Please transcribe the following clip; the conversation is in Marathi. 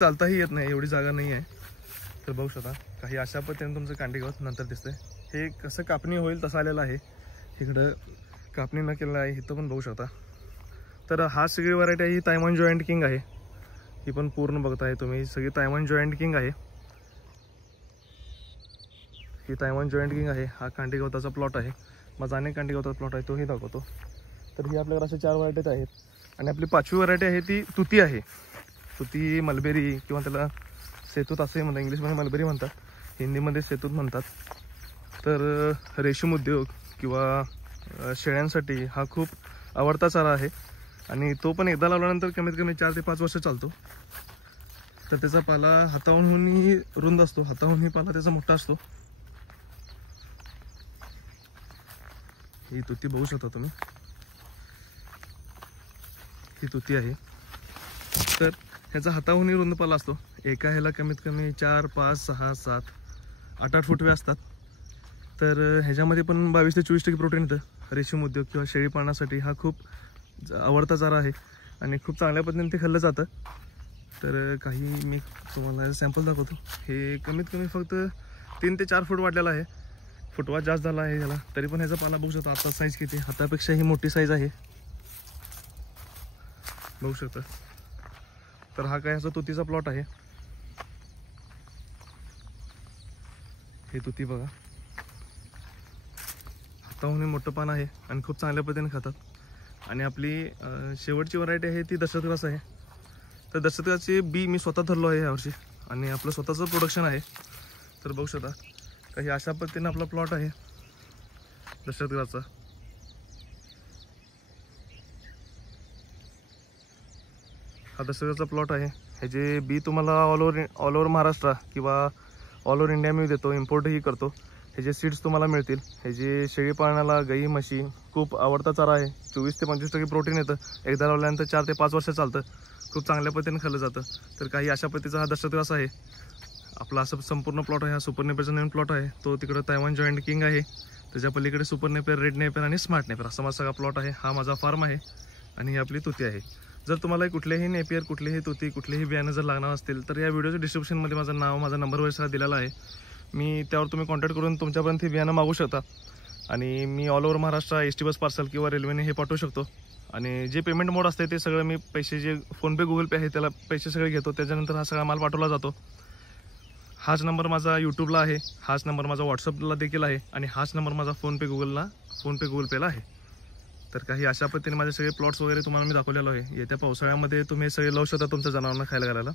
चालताही येत नाही, एवढी जागा नाही आहे. तर बघू शकता काही अशा पद्धतीने तुमचं कांडी गवत नंतर दिसतंय. हे कसं कापणी होईल तसं आलेलं आहे. इकडं कापणी न केलेलं आहे, इथं पण बघू शकता. तर हा सगळी व्हरायटी आहे ही तायवान जॉईंट किंग आहे. ही पण पूर्ण बघताय तुम्ही, सगळी तायवान जॉईंट किंग आहे. ही तायवान जॉईंट किंग आहे. हा कांडी गवताचा प्लॉट आहे. माझा अनेक कांडी गवताचा प्लॉट आहे, तोही दाखवतो. तर ही आपल्याकडे अशा 4 व्हरायटीज आहेत. आणि आपली 5वी व्हरायटी आहे ती तुती आहे. तुती मलबेरी किंवा त्याला सेतूत असंही म्हणतात, इंग्लिशमध्ये मलबेरी म्हणतात, हिंदीमध्ये सेतूत म्हणतात. तर रेशीम उद्योग किंवा शेळ्यांसाठी हा खूप आवडता चारा आहे. आणि तो पण एकदा लावल्यानंतर कमीत कमी 4 ते 5 वर्ष चालतो. तर त्याचा पाला हाताहूनही रुंद असतो, हाताहूनही पाला त्याचा मोठा असतो. ही तुती बघू शकता तुम्ही, ही तुती आहे. तर ह्याचा हाताहूनही रुंद पाला असतो. एका ह्याला कमीत कमी 4, 5, 6, 7, 8 फुटवे असतात. तर ह्याच्यामध्ये पण 22 ते 24% प्रोटीन येतं. रेशीम उद्योग किंवा शेळी पाळण्यासाठी हा खूप आवडता चारा आहे आणि खूप चांगल्या पद्धतीने ते खाल्लं जातं. तर काही मी तुम्हाला सॅम्पल दाखवतो. हे कमीत कमी फक्त 3 ते 4 फूट वाढलेला आहे. फुटवा जास्त झाला आहे ह्याला, तरी पण ह्याचा पाला बघू शकता. आता साईज किती, हातापेक्षा ही मोठी साईज आहे, बघू शकता. तर हा काय ह्याचा तुतीचा प्लॉट आहे. हे तुती बघा, हाताहून मोठं पान आहे आणि खूप चांगल्या पद्धतीने खातात. आणि आपली शेवटची व्हरायटी आहे ती दशरथग्रास आहे. तर दशरथग्रासचे बी मी स्वतः धरलो आहे यावर्षी आणि आपलं स्वतःचं प्रोडक्शन आहे. तर बघू शकता काही अशा पद्धतीने आपला प्लॉट आहे दशरथग्रासचा. हा दशरथग्रासचा प्लॉट आहे. ह्याचे बी तुम्हाला ऑल ओव्हर महाराष्ट्र किंवा ऑल ओव्हर इंडिया मी देतो, इम्पोर्टही करतो. ह्याचे सीड्स तुम्हाला मिळतील. ह्याचे शेळी पाळण्याला, गाई म्हशी खूप आवडता चारा आहे. 24 ते 25% प्रोटीन येतं. एकदा लावल्यानंतर 4 ते 5 वर्ष चालतं. खूप चांगल्या पद्धतीने खाल्लं जातं. तर काही अशा पद्धतीचा हा दशरथग्रास आहे. आपला असं संपूर्ण प्लॉट आहे. हा सुपर नेपियरचा नवीन प्लॉट आहे. तो तिकडं तायवान जॉईंट किंग आहे. त्याच्या पलीकडे सुपर नेपियर, रेड नेपियर आणि स्मार्ट नेपियर असा माझा सगळा प्लॉट आहे. हा माझा फार्म आहे आणि ही आपली तुती आहे. जर तुम्हाला कुठलेही नेपियर, कुठलेही तुती, कुठलेही बियाणं जर लागणार असतील तर या व्हिडिओच्या डिस्क्रिप्शनमध्ये माझं नाव, माझा नंबर वगैरे सगळा दिलेला आहे. मी त्यावर तुम्ही कॉन्टॅक्ट करून तुमच्यापर्यंत हे बियाणं मागू शकता. आणि मी all over Maharashtra S T bus parcel किंवा रेल्वेने हे पाठवू शकतो. आणि जे पेमेंट मोड असते ते सगळं मी पैसे जे फोनपे, गुगल पे आहे त्याला पैसे सगळे घेतो. त्याच्यानंतर हा सगळा माल पाठवला जातो. हाच नंबर माझा यूट्यूबला आहे, हाच नंबर माझा व्हॉट्सअपला देखील आहे आणि हाच नंबर माझा फोनपे, गुगल पेला आहे. तर काही अशा पद्धतीने माझे सगळे प्लॉट्स वगैरे तुम्हाला मी दाखवलेलो आहे. येत्या पावसाळ्यामध्ये तुम्ही सगळे लावू शकता तुमच्या जनावरांना खायला घालायला.